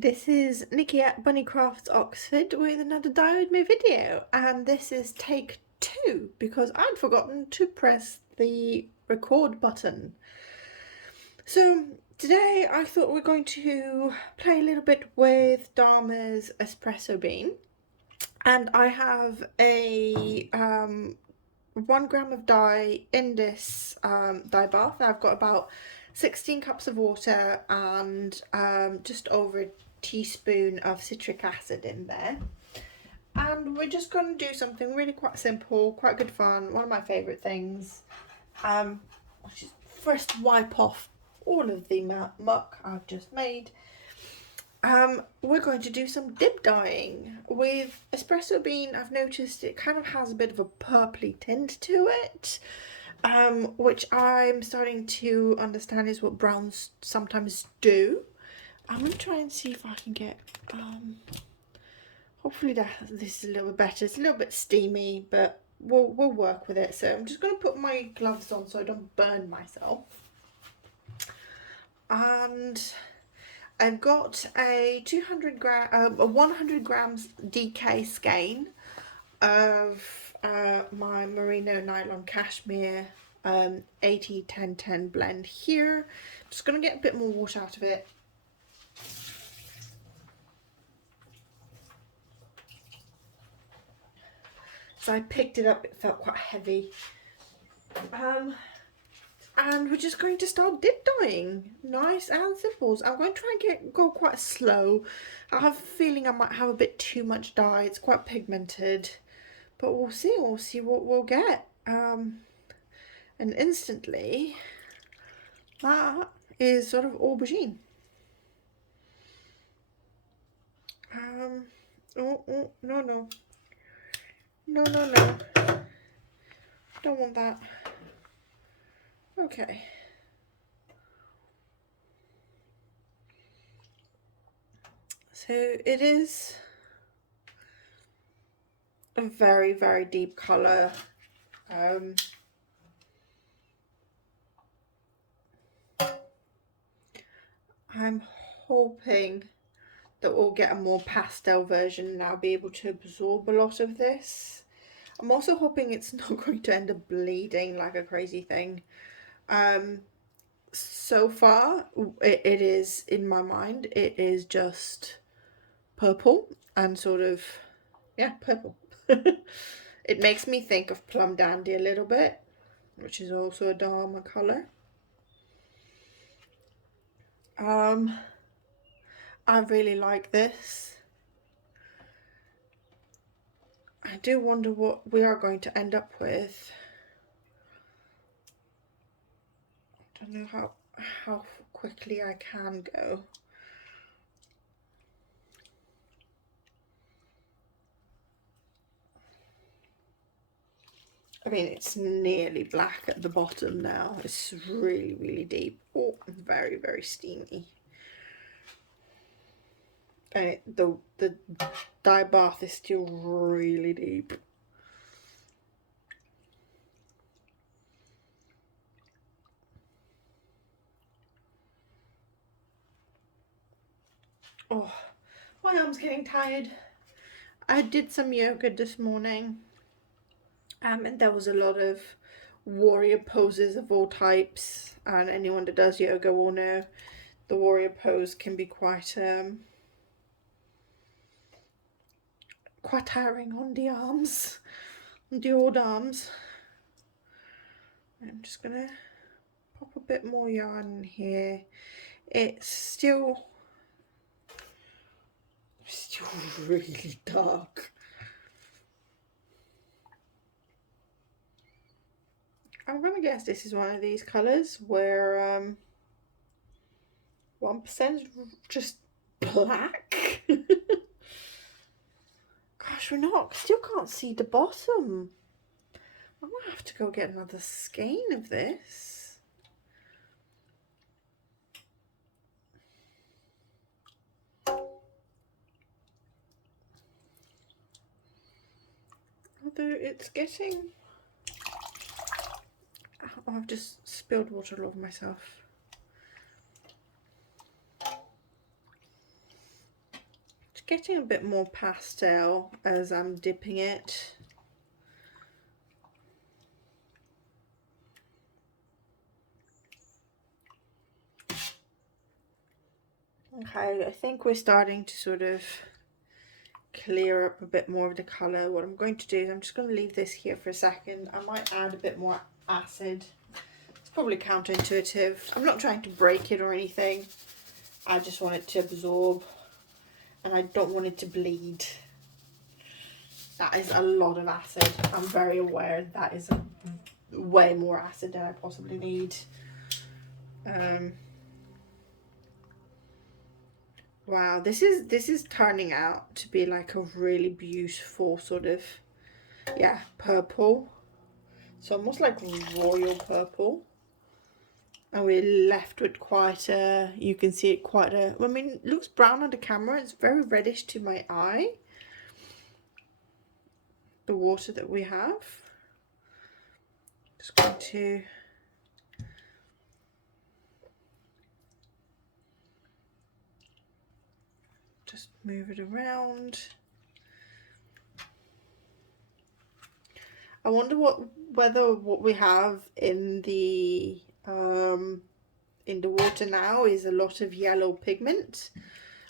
This is Nikki at Bunnycrafts Oxford with another Dyer with me video, and this is take 2 because I'd forgotten to press the record button. So today I thought we're going to play a little bit with Dharma's espresso bean, and I have a 1 gram of dye in this dye bath. I've got about 16 cups of water and just over a teaspoon of citric acid in there. And we're just going to do something really quite simple, quite good fun, one of my favourite things. Which is first wipe off all of the muck I've just made. We're going to do some dip dyeing. With espresso bean, I've noticed it kind of has a bit of a purpley tint to it, which I'm starting to understand is what browns sometimes do. I'm going to try and see if I can get, hopefully this is a little bit better. It's a little bit steamy, but we'll work with it. So I'm just going to put my gloves on so I don't burn myself. And I've got a 100 grams DK skein of my merino nylon cashmere 80-10-10 blend here. I'm just going to get a bit more water out of it. So I picked it up, it felt quite heavy. And we're just going to start dip dyeing. Nice and simple. So I'm going to try and go quite slow. I have a feeling I might have a bit too much dye. It's quite pigmented. But we'll see what we'll get. And instantly, that is sort of aubergine. Oh, no. No. Don't want that. Okay. So it is a very, very deep colour. I'm hoping that we'll get a more pastel version and I'll be able to absorb a lot of this. I'm also hoping it's not going to end up bleeding like a crazy thing. So far, it is, in my mind, it is just purple and sort of, yeah, purple. It makes me think of Plum Dandy a little bit, which is also a Dharma colour. I really like this. I do wonder what we are going to end up with. I don't know how quickly I can go. I mean, it's nearly black at the bottom now. It's really, really deep. Oh, very, very steamy. And the dye bath is still really deep. Oh, my arm's getting tired. I did some yoga this morning. And there was a lot of warrior poses of all types. And anyone that does yoga will know the warrior pose can be quite tiring on the arms, on the old arms. I'm just gonna pop a bit more yarn in here. It's still really dark. I'm gonna guess this is one of these colours where 1% just black. Gosh, still can't see the bottom. I'm gonna have to go get another skein of this. Although it's getting... Oh, I've just spilled water all over myself. getting a bit more pastel as I'm dipping it. Okay, I think we're starting to sort of clear up a bit more of the colour. What I'm going to do is I'm just going to leave this here for a second. I might add a bit more acid. It's probably counterintuitive. I'm not trying to break it or anything. I just want it to absorb, and I don't want it to bleed. That is a lot of acid. I'm very aware that is way more acid than I possibly need. Wow, this is turning out to be like a really beautiful sort of, yeah, purple. It's almost like royal purple. And we're left with quite a, you can see it quite a, I mean, it looks brown on the camera. It's very reddish to my eye, the water that we have. Just going to just move it around. I wonder whether what we have in the water now is a lot of yellow pigment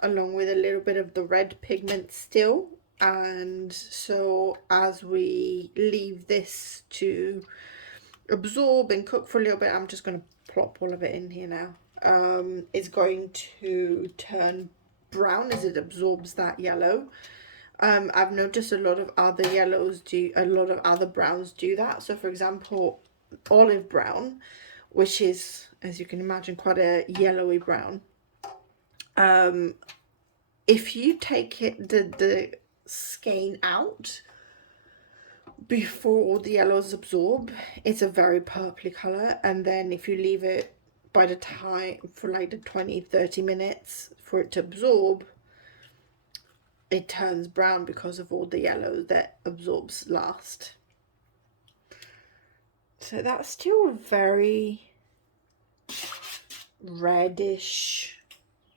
along with a little bit of the red pigment still, and so as we leave this to absorb and cook for a little bit, I'm just going to plop all of it in here now. It's going to turn brown as it absorbs that yellow. I've noticed a lot of other a lot of other browns do that. So for example, olive brown, which is, as you can imagine, quite a yellowy brown. If you take the skein out before all the yellows absorb, it's a very purpley colour, and then if you leave it by the time for like the 20-30 minutes for it to absorb, it turns brown because of all the yellow that absorbs last. So that's still a very reddish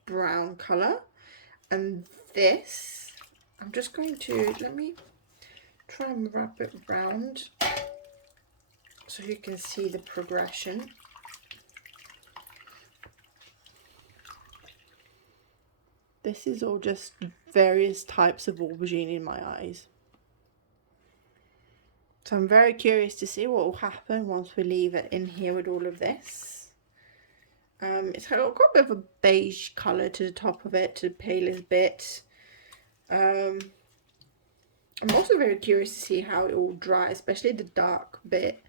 brown colour, and this, I'm just going to, let me try and wrap it around so you can see the progression. This is all just various types of aubergine in my eyes. So I'm very curious to see what will happen once we leave it in here with all of this. It's got a bit of a beige colour to the top of it, to the palest bit. I'm also very curious to see how it will dry, especially the dark bit.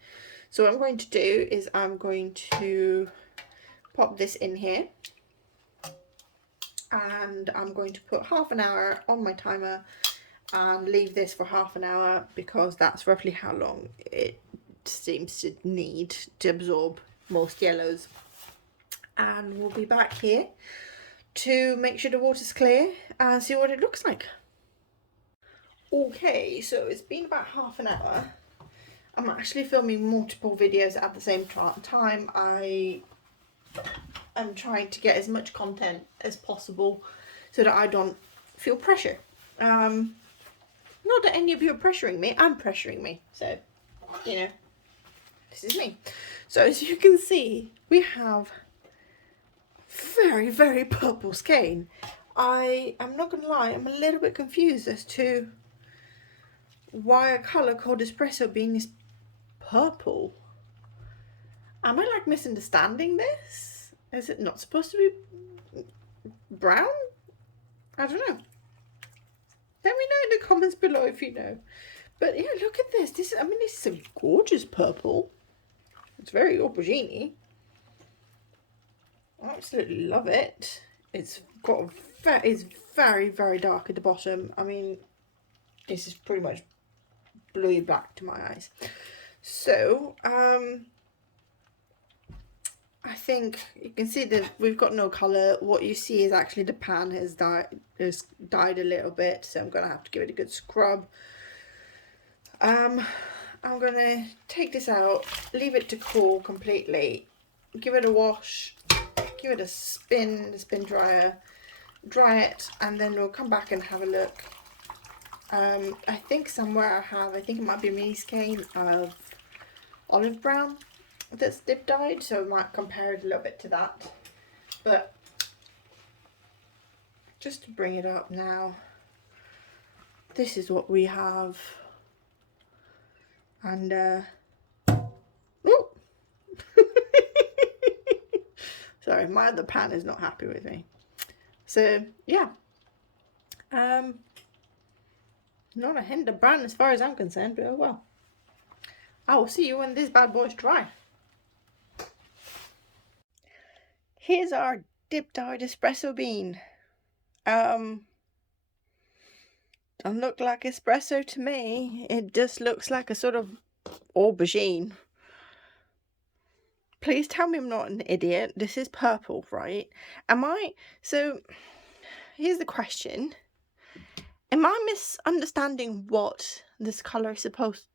So what I'm going to do is I'm going to pop this in here, and I'm going to put half an hour on my timer and leave this for half an hour, because that's roughly how long it seems to need to absorb most yellows. And we'll be back here to make sure the water's clear and see what it looks like. Okay, so it's been about half an hour. I'm actually filming multiple videos at the same time. I am trying to get as much content as possible so that I don't feel pressure. Not that any of you are pressuring me, I'm pressuring me. So, you know, this is me. So as you can see, we have very, very purple skein. I am not gonna lie, I'm a little bit confused as to why a colour called espresso being this purple. Am I like misunderstanding this? Is it not supposed to be brown? I don't know. Let me know in the comments below if you know. But yeah, look at this. This is a gorgeous purple. It's very aubergine-y. I absolutely love it. It's got it's very, very dark at the bottom. I mean, this is pretty much bluey black to my eyes. So, I think you can see that we've got no colour. What you see is actually the pan has dyed a little bit, so I'm gonna have to give it a good scrub. I'm gonna take this out, leave it to cool completely, give it a wash, give it a spin, the spin dryer, dry it, and then we'll come back and have a look. I think somewhere I think it might be a mini skein of olive brown that's dip dyed, so I might compare it a little bit to that. But just to bring it up now, this is what we have. And ooh. Sorry, my other pan is not happy with me. So yeah, not a hint of brown as far as I'm concerned, but oh well. I will see you when this bad boy's dry. Here's our dip dyed espresso bean. Doesn't look like espresso to me. It just looks like a sort of aubergine. Please tell me I'm not an idiot. This is purple, right? Am I? So here's the question. Am I misunderstanding what this colour is supposed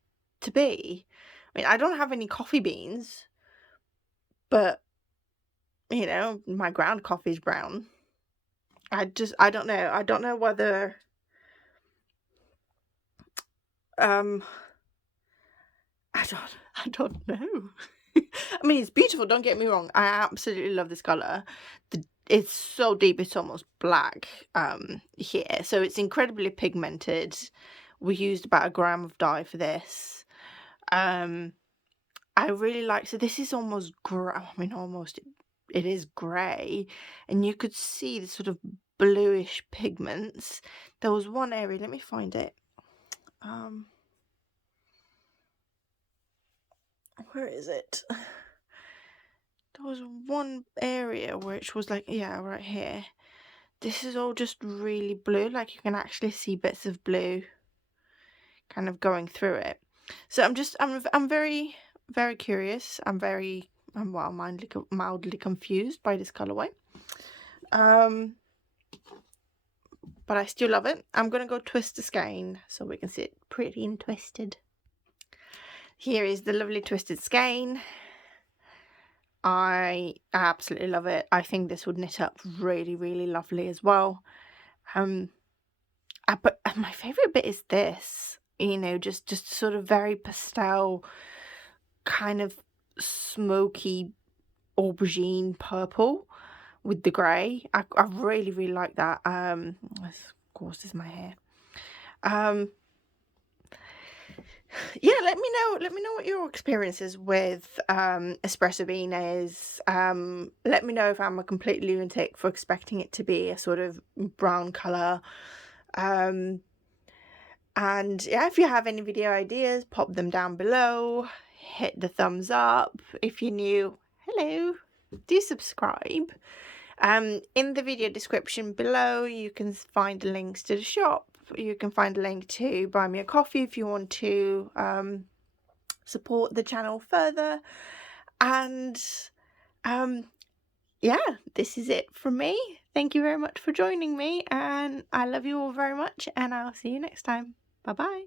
to be? I mean, I don't have any coffee beans, but, you know, my ground coffee is brown. I don't know. I don't know whether, I don't know. I mean, it's beautiful, don't get me wrong. I absolutely love this colour. It's so deep, it's almost black here. So it's incredibly pigmented. We used about 1 gram of dye for this. I really like, so this is almost grey. I mean, almost, it is grey. And you could see the sort of bluish pigments. There was one area, let me find it. Where is it? There was one area which was like, yeah, right here. This is all just really blue, like you can actually see bits of blue kind of going through it. So I'm very, very curious. I'm well, mildly confused by this colorway. But I still love it. I'm gonna go twist the skein so we can see it pretty and twisted. Here is the lovely twisted skein. I absolutely love it. I think this would knit up really, really lovely as well. But my favorite bit is this, you know, just sort of very pastel, kind of smoky aubergine purple with the grey. I really, really like that. Of course, this is my hair. Yeah, let me know what your experiences with espresso bean is. Let me know if I'm a complete lunatic for expecting it to be a sort of brown colour. And yeah, if you have any video ideas, pop them down below. Hit the thumbs up. If you're new, hello, do subscribe. In the video description below, you can find links to the shop. You can find a link to buy me a coffee if you want to support the channel further. And yeah, this is it from me. Thank you very much for joining me, and I love you all very much, and I'll see you next time. Bye bye.